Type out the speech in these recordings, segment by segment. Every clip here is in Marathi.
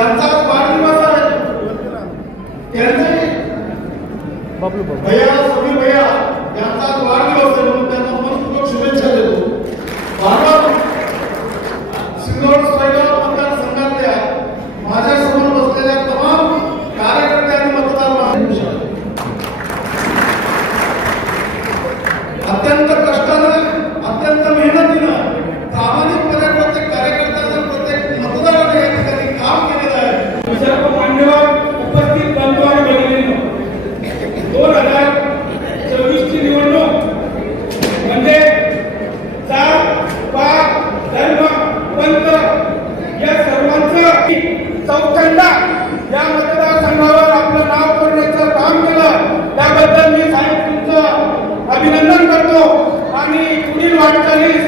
आज वाढदिवस आहे. त्यांचे भैया समीर भैया यांचा वाढदिवस आहे म्हणून त्यांना मनपूर्वक शुभेच्छा देतो. भागवत सिंगोड सोयगाव दोन हजार चोवीस ची निवडणूक म्हणजे जात पाप धर्म पंत या सर्वांचं चौथ्यांदा या मतदारसंघावर आपलं नाव करण्याचं काम केलं. त्याबद्दल मी साहेब तुमचं अभिनंदन करतो. आणि पुढील वाटचालीस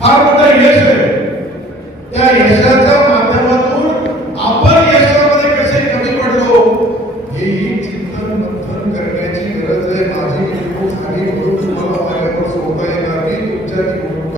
फार मोठं यश आहे. त्या यशाच्या माध्यमातून आपण यशामध्ये कसे कमी पडलो हे